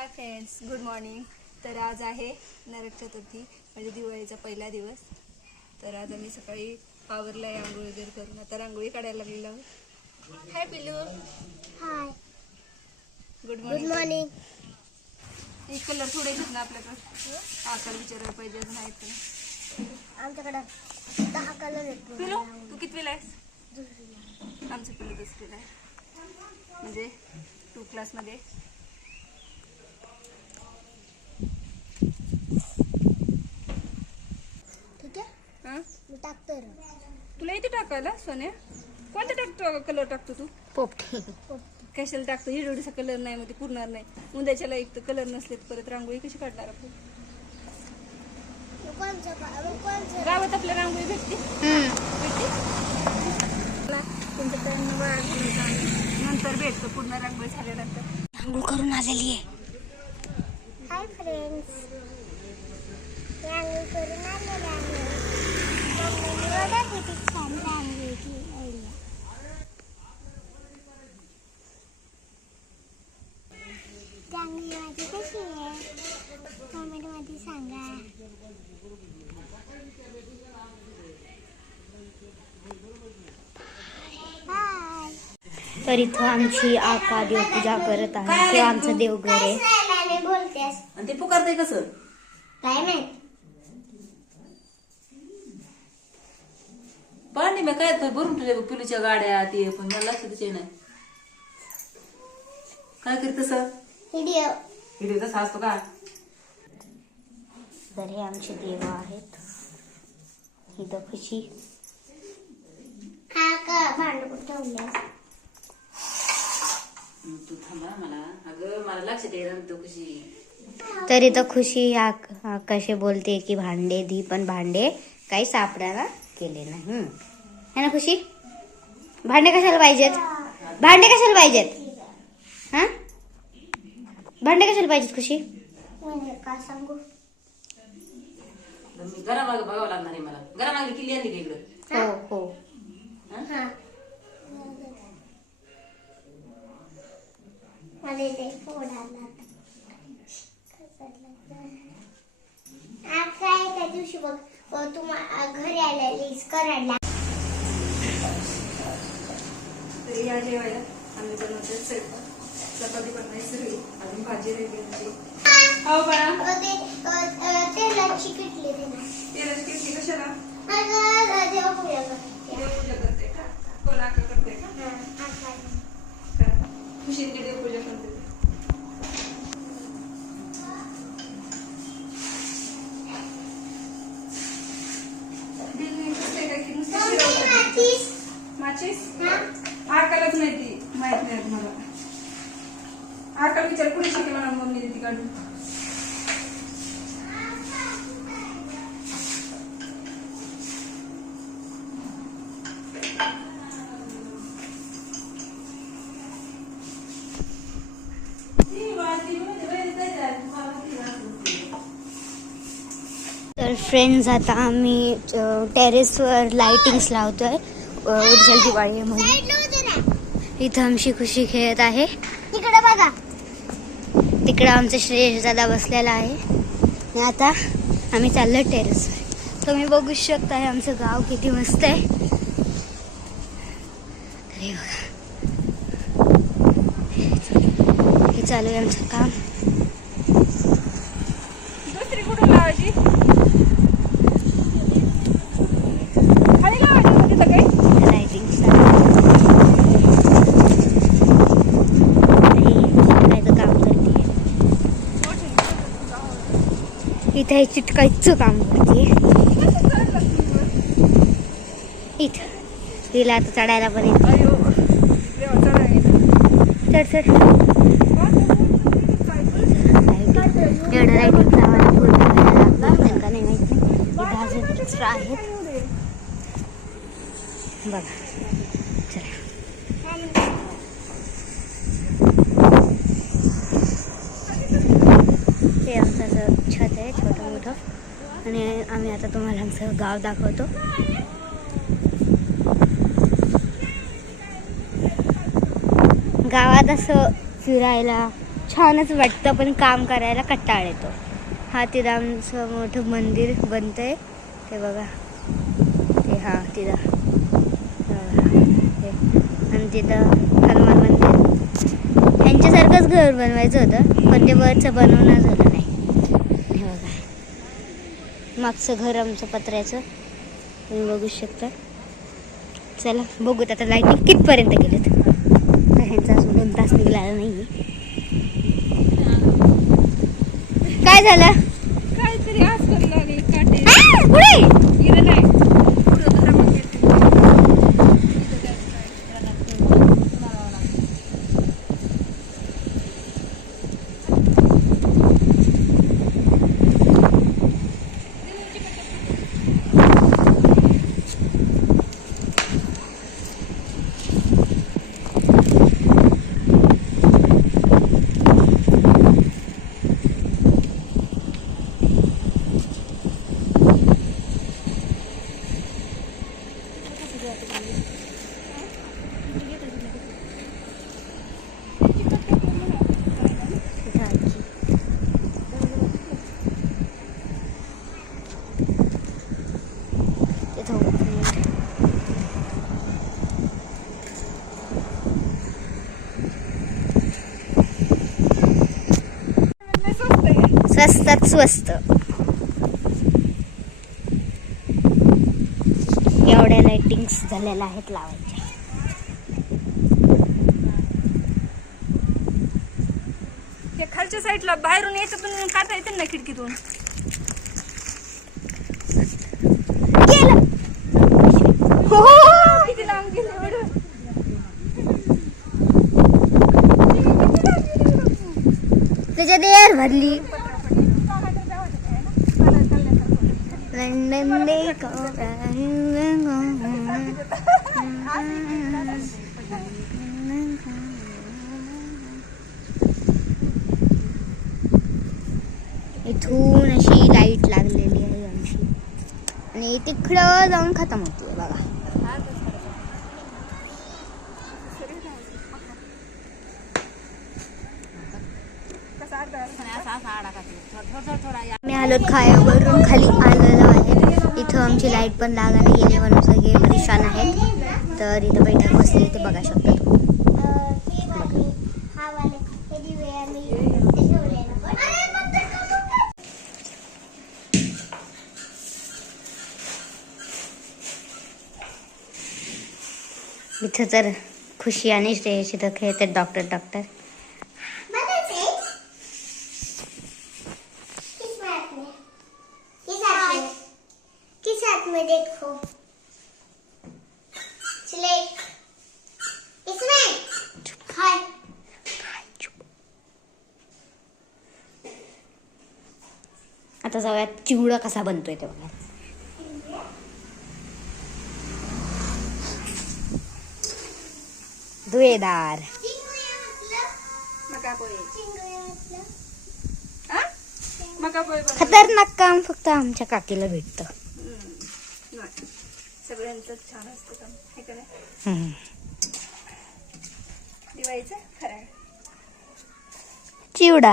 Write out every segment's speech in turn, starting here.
Hi friends good morning तर आज आहे नरक चतुर्थी म्हणजे दिवाळीचा पहिला दिवस. तर आज आम्ही सकाळी आवरला आहे आंघोळ वगैरे करून आता रांगोळी काढायला लागलेलो आहोत. हाय पिल्लू. हाय गुड मॉर्निंग मॉर्निंग एक कलर थोडे घेत ना आपल्याकडे? आकार विचारायला पाहिजे अजून आहेत का नाही. आमच्याकडं दहा कलर आहेत. पिल्लू तू कितवीला आहेस. आमचं पिल्लू दुसरीला आहे. म्हणजे टू क्लासमध्ये ठीक आहे. हां? मी टाकतोय तुला इथे टाकायला सोन्या? कोणता टाकतो कलर टाकतो तू? पोपटी कशाला टाकतो? हिरवडीचा कलर नाही मग ते पुरणार नाही. उद्याच्याला एक तर कलर नसले तर परत रांगोळी कशी काढणार आपण? गावात आपल्या रांगोळी भेटते? जाऊ. नंतर भेटतो पूर्ण रांगोळी झाल्यानंतर. आंघोळ करून आलेली आहे. हाय फ्रेंड्स आंघोळ करून आलेले आहे मम्मीने बघा किती छान रांगोळी केली रांगोळी माझी कशी आहे कमेंटमध्ये सांगा तर इथं आमची आका देवपूजा करत आहे. किंवा आमचं देवघर आहे. आणि ते पुकारतंय कसं? काय माहीत? पाणी मी काय तर भरून ठेवले पिलूच्या गाड्या ते पण मला लक्ष त्याचे नाही काय करीत तसं? व्हिडिओ व्हिडिओ तसा असतो का? तर हे आमचे देव आहेत. हा का भांडण ठेवल्यास हं, तू थांबा मला. अगं मला लक्षात तू कशी तर इथं खुशी आक आकाशे बोलते की भांडे दी पण भांडे काही सापडायला गेले नाही. है ना खुशी? भांडे कशाला पाहिजेत? भांडे कशाला पाहिजेत? हा? भांडे कशाला पाहिजेत खुशी? म्हणजे सांगू? बघावं लागणार आहे मला. घरा मागली किल्ली आणली का इकडं? हो? हो हा. मला इथे फोड आला काय त्या दिवशी बघ तुम्हाला घरी आलेलीस करायला तरी या जेवायला आम्ही बनवतोय स्वयंपाक. चपाती बनवायची सगळी अजून भाजी राहिली आमची. हो. बाळा. ते तेलात चिकटले ते तेलाची किती कशाला अगं देवा पूजा करते देवपूजा करते का कोण आका करते का हा, हा, का? खुशींची देवपूजा करते बिल नाही कसं काय की नुसतं मम्मी, शिरवतात. माचीस. माचीस हा? आकालाच माहिती माहीत नाही मला आकाल विचार कुणी शिकेल म्हणा मम्मी ती काढून तर फ्रेंड्स आता आम्ही टेरेसवर उद्या दिवाळी आहे म्हणून. साईडला होते ना. इथं आमची खुशी खेळत आहे. इकडे बघा. तिकडं आमचा श्रेयश दादा बसलेला आहे. आणि आता आम्ही चाललो टेरेसवर तुम्ही बघू शकता हे आमचं गाव किती मस्त आहे. हे बघा. हे चालू आहे आमचं काम दुसरी कुठून लावायची खाली लावायची का तिथं काही लाइटिंग काम करते हे चिटकायचं काम करते इथं. तिला आता चढायला चढायला चढ चढ. एवढं पूर्ण का नाही माहीत एक्स्ट्रा आहेत. बघा चला हे आमचं असं छत आहे छोटं मोठं आणि आम्ही आता तुम्हाला आमचं गाव दाखवतो. गावात असं फिरायला छानच वाटतं पण काम करायला कट्टाळ येतो. हा तिथं आमचं मोठं मंदिर बनतंय. ते बघा. ते हा तिथं. आणि तिथं हनुमान मंदिर. त्यांच्यासारखंच घर बनवायचं होतं पण ते वरचं बनवणं झालं नाही. मागचं घर आमचं पत्र्याचं. तुम्ही बघू शकता. चला बघूत आता लाईटिंग कितपर्यंत गेलेत तर ह्यांचा अजून दोन तास निघाला नाही काय झालं? काहीतरी आज करला आणि काटे आ, पुढे इकडे नाही पुढं धरा मग येते. इथं जास्त तिथं आजी. तिथं उभी. नाही स्वस्त आहे. स्वस्तात स्वस्त एवढ्या लाइटिंग्स झालेल्या आहेत लावायच्या. हे खालच्या साईडला बाहेरून याच्यातून काढता येते ना खिडकीतून? हो गेले एवढं? त्याच्यात एअर भरली लंडन देखो इथून अशी लाइट लागलेली आहे आमची आणि तिकडं जाऊन खतम होती बघा मी आलो खायावरून खाली आलेलो आहे इथं आमची लाइट पण लागायला गेली म्हणून सगळे परेशान आहेत. तर इथं बैठक बसली ते बघा शकता तुम्ही. इथं तर खुशी आणि श्रेयस इथं खेळतात डॉक्टर डॉक्टर मदद है किस में हाथ में किस हाथ में किस हाथ में देखो। स्लेट इसमें। हाय। आता जाऊयात चिवडा कसा बनतोय ते बघा दुवेदार हा? खतरनाक काम फक्त आमच्या काकीला भेटतं. सगळ्यांचं छान असतं काम हे का नाही? हम्म. दिवाळीचं? खरं चिवडा.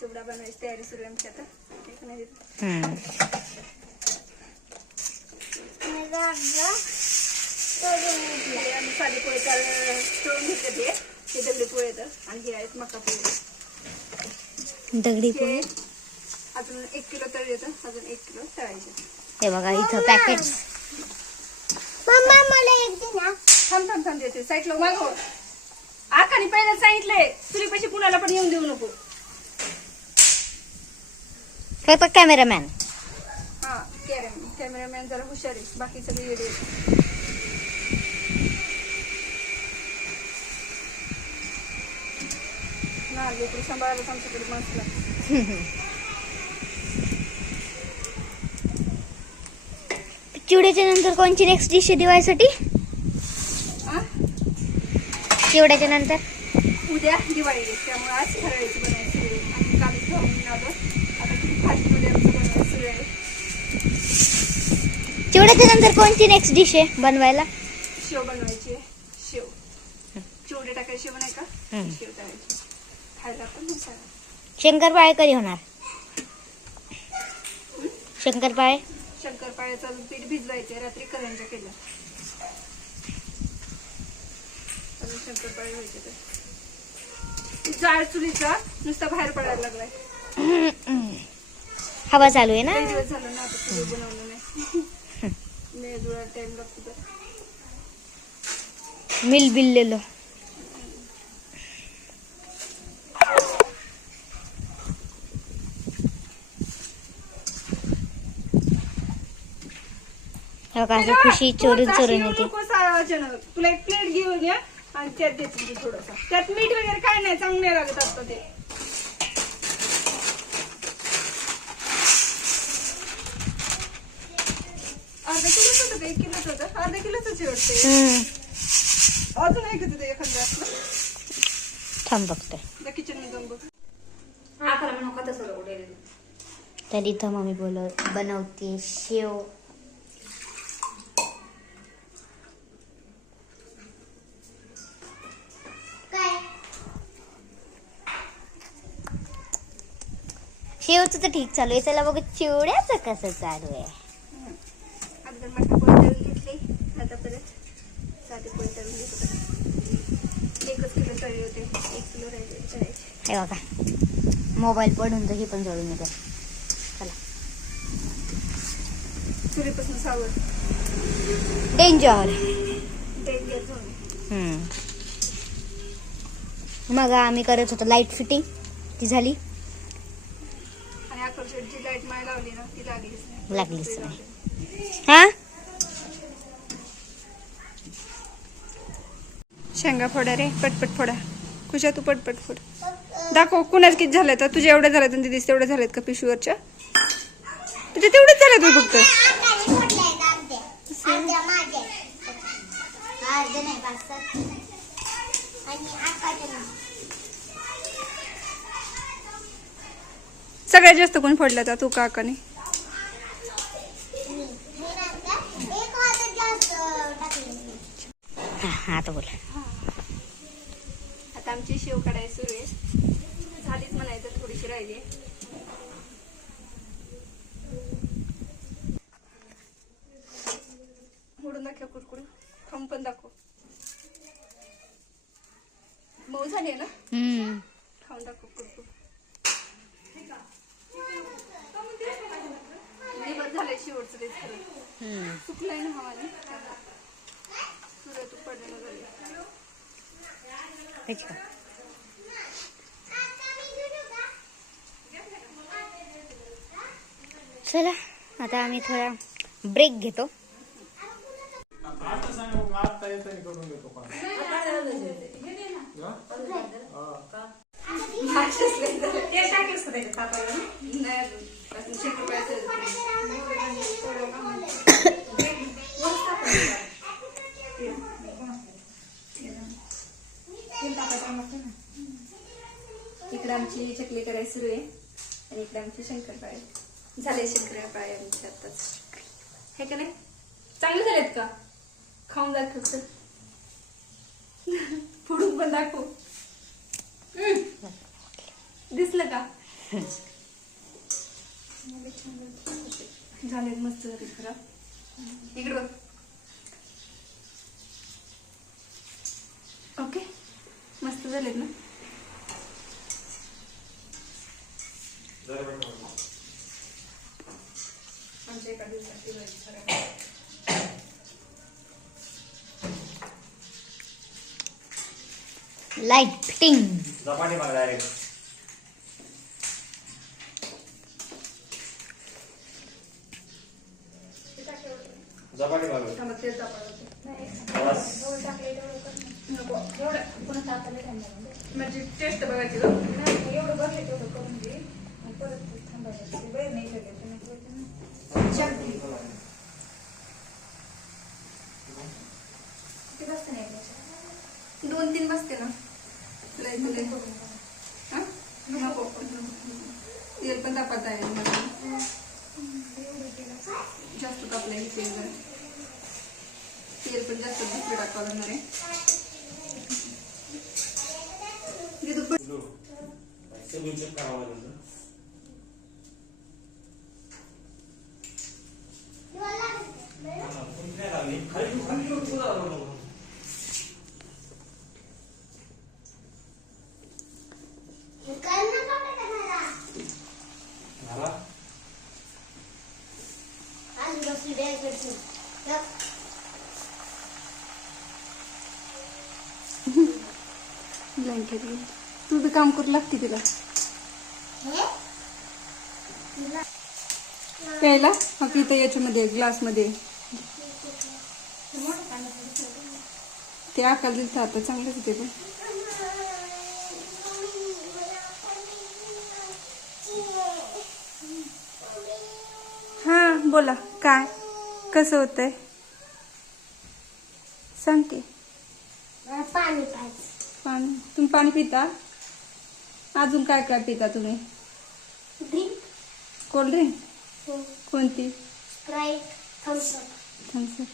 चिवडा बनवायची तयारी सुरू आहे आमची आता. हे का नाही हम्म. मेरा अगला तो जो आम्ही साधे पोहे काल तळून घेतले ते. हे दगडी पोहे येतं आणि हे आहेत मका दगडी अजून एक किलो तळ येतं अजून एक किलो तळायचे हे बघा इथं पॅकेट मम्मा मला एक दे ना थांब थांब थांब देते साईडला मागव आखाने पहिलं सांगितलंय चुलीपाशी कुणाला पण येऊन देऊ नको. फक्त कॅमेरामॅन हा कॅमेरा कॅमेरामॅन जरा हुशार आहे. बाकी सगळे येडे लेकरू आमच्याकडे. चिवड्याच्या नंतर कोणची नेक्स्ट डिश आहे दिवाळीसाठी? चिवड्याच्या नंतर? उद्या दिवाळी आहे त्यामुळे आज फराळीची बनायची आहे. आम्ही काल खाऊन आलो. आता किती फास्ट उद्या आमचं बनवायचं चिवड्याच्या नंतर कोणची नेक्स्ट डिश आहे बनवायला? शेव बनवायची आहे. शेव. चिवडे टाकायचे शेव नाही का? हम्म. शेव तळायची खायला पण नाही सांगा शंकरपाळे कधी होणार? शंकरपाळे? शंकरपाळ्याचं अजून पीठ भिजवायचे रात्री करंजा केलं अजून शंकरपाळे व्हायचे ते जाळ चुलीचा नुसता बाहेर पडायला लागलाय हवा चालू आहे ना? लई दिवस झालं ना आता चुली बनवलं नाही. मेजुळा टाइम लागतो तर. मिल बिललेलं. खुशी चोरून चोरून येते. तुला एक प्लेट घेऊन या. आणि त्यात देते मी थोडंसं. त्यात मीठ वगैरे काय नाही चांगलं नाही लागत आता ते. अर्धा किलोच होतं का एक किलोच होतं. अर्धा किलोच वाटते. अजून आहे का तिथे एखादं. असलं थांब बघतोय त्या किचनमध्ये जाऊन बघ. आकाला म्हणून का तसं तर इथं मम्मी बोल बनवते शेव. तर ठीक चालू आहे. चला बघू चिवड्याचं कसं चालू आहे. पोळी घेतली. आता परत साधे पोळी तळून घेतो एकच किलो होते. एक किलो राहिले हे बघा. मोबाईल पडून तर ही पण जोडून येते. चला. सावध डेंजर डेंजर झोन मग आम्ही करत होतो लाइट फिटिंग ती झाली. जी लाइट माय लावली ना ती लागलीच नाही लागलीच नाही. हा शेंगा फोडा रे पटपट फोडा खुशा तू पटपट फोड दाखव कुणाच किती झालं तर तुझे एवढे झाले तर दिदीस तेवढे झालेत का पिशवीवरच्या तुझे तेवढेच झाले तू फक्त सगळ्यात जास्त कोण फोडला तर तू काकाने? आता बोला. आता आमची शेव काढायला सुरू आहे. झालीच म्हणायचं थोडीशी राहिली मोडून दाखव कुरकुरू खाऊन पण दाखव. मऊ झाली आहे ना? हम्म. खाऊन दाखव कुरकुर झालंय शेवटचं खरं ना हवाने झाली चला आता आम्ही थोडा ब्रेक घेतो नाही अजून. अजून शंकरपाळ्याचं इकडे आमची चकली करायला सुरू आहे. आणि इकडे आमचे शंकरपाळे झाले शंकरपाळे आमचे आताच. हे का नाही? चांगले झालेत का? खाऊन दाखव तर फोडून पण दाखव. दिसलं का? झालेत मस्त झाले खराब इकडे बघ. ओके. मस्त झालेत ना आमच्या एका दिवसात दिवाळी खराब लाइट फिटिंग झपाटी डायरेक्ट बस. म्हणजे टेस्ट बघायची. एवढं बघायचं तेवढं करून घे आणि परत थांबायचं वेळ नाही लागेल. किती? दोन तीन वाजते ना लय लय हा? नको तेल पण तापत आहे मला. जास्त तापलंय हे तेल जरा तेल पण जास्त दुसरं टाकावं लागणार आहे दे तू पण- सगळं चेक करावं लागेल ना. हा, कोणी काय लागली? खाली ठेव, खाली ठेव, पुढं आलं नको. झाला? ब्लँकेट तू बी काम करू लागते तिला. प्यायला? हा पितं याच्यामध्ये ग्लासमध्ये. ते आकाल दिलं आता चांगलंच आहे ते पण. हां बोला काय? कसं होतंय? सांगते. पाणी पाहिजे. पाणी. तुम्ही पाणी पिता? अजून काय काय पिता तुम्ही? ड्रिंक कोल्ड्रिंक कोणती? Sprite Thums Up Thums Up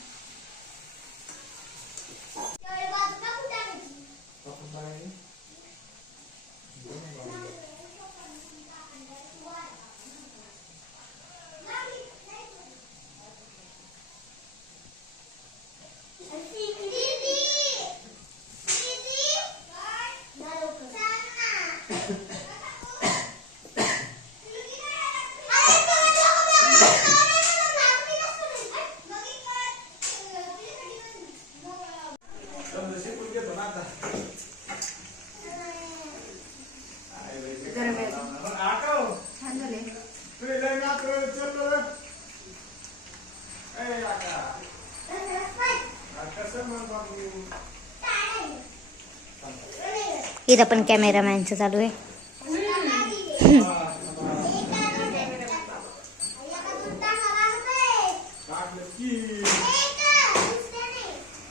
इथं पण कॅमेरामॅनचं चालू आहे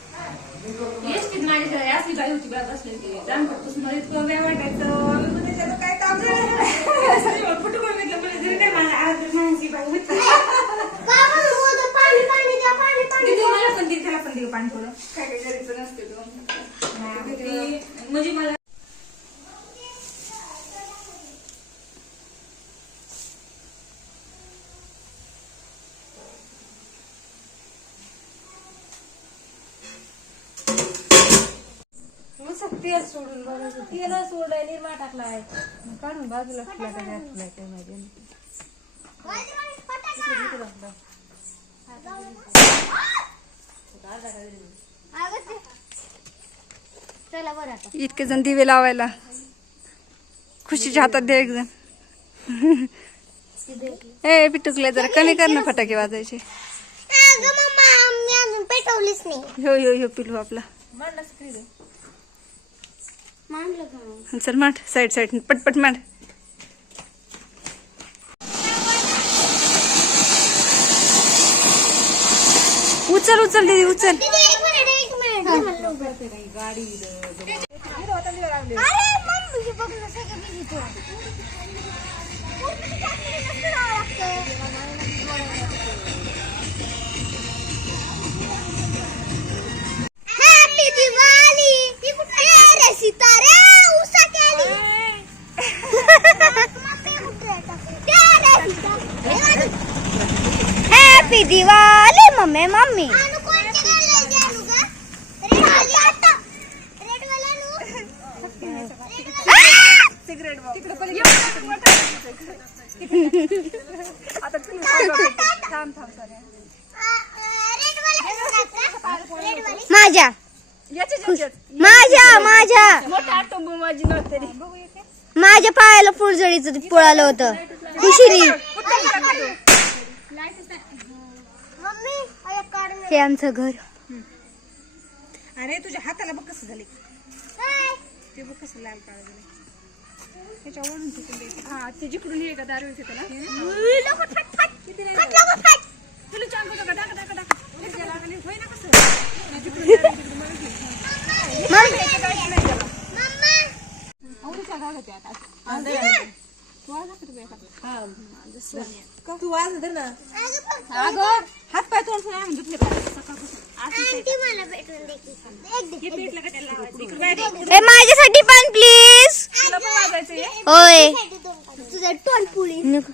एसटीत माझ्याकडे असली बाई होती बाई बसलेली जामपासून मला इतकं वेळ वाटायचं आम्ही म्हणे त्याचं काय काम नाही कुठं कोण म्हटलं मला जरी काय मला आज मानसी बाई होती पाणी पाणी द्या पाणी पाणी दीदी मला पण दे त्याला पण दे पाणी थोडं काय काय करायचं नसते तो दीदी, म्हणजे मला तेल सोडून बघायचं तेला सोडाय निर्मा टाकलाय. काढून बाजूला ठेवला का नाही ठेवलाय काय माहिती. नाही. इकडे टाकला. चला बरं आता इतके जण दिवे लावायला. खुशीच्या हातात द्या एक जण. ए पिटुकले जरा कमी कर ना फटाके वाजायचे. अगं मम्मा मी अजून पेटवलीच नाही. ह्यो ह्यो ह्यो पिलू आपला. मांडलं मग? चल मांड साईड साईड पटपट मांड. उचल उचल दीदी उचल. दीदी, हे आमचं घर. अरे तुझ्या हाताला बघ कसं झाले. ते बघ कसं लाल काळ झाले त्याच्यावरून द्यायचे. हा ते जिकडून हे का दारू येते त्याला उई, लवकर फट, फट. फट, लवकर फट. तुला चांगलं होतं का टाका टाका टाका त्याला लागले, होय ना कसं? जिकडून काहीच नाही त्याला आहे आता. तू आज धर ना अगं हात पाय तोंड सोडा धुतले सकाळपासून आंटी मला भेटून दे की. एक दे, ए माझ्यासाठी पण प्लीज तुला पण होय तुझं पुळी नको.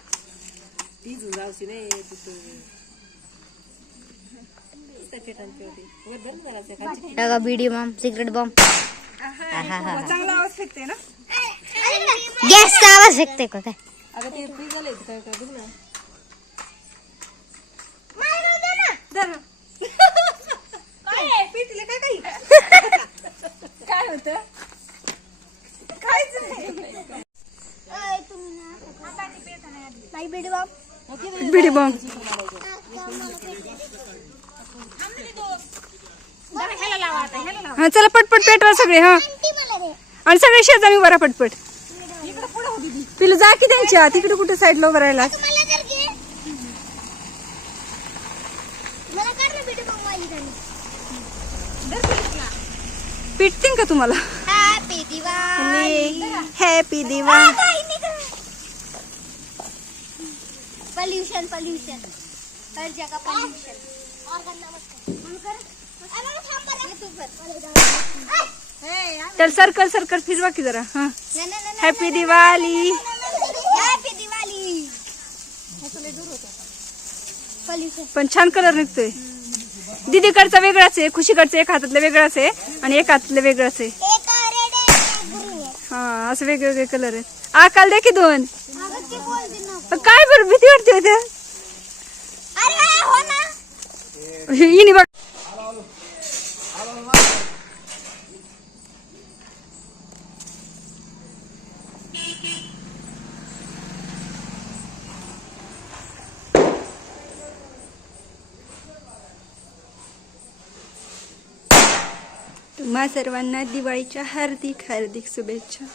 टाका बीडी बॉम्ब सिगरेट बॉम्ब चांगला आवाज फेकते ना? गॅसचा आवाज ऐकते का काय अगं ते पिझ्झा काय काय बघ ना. धर. काय? आहे? पिटले काय? काही काय होत? काहीच नाही. नाही बिडी बाप बिडी बॉम्ब हा चला पटपट पेटवा सगळे हा. आणि सगळे शेजारी राहा पटपट. पिलू जा की त्यांच्या तिकडे कुठे साईडला उभं राहिला? पिटतील का तुम्हाला? हॅपी दिवाळी हॅपी दिवा पॉल्यूशन पॉल्यूशन हर जगह पॉल्यूशन और करना मत कर. तर सर्कल सर्कल फिरवा की जरा हा. हॅपी दिवाळी हॅपी दिवाळी पण छान कलर निघतोय. दीदीकडचा वेगळाच आहे खुशीकडचं एक हातातलं वेगळाच आहे आणि एक हातातलं वेगळाच आहे. हा असं वेगवेगळे कलर आहेत. आकाल दे की दोन. काय बरं भीती वाटते होत्या हो हिनी बघ. तुम्हा सर्वांना दिवाळीच्या हार्दिक हार्दिक शुभेच्छा.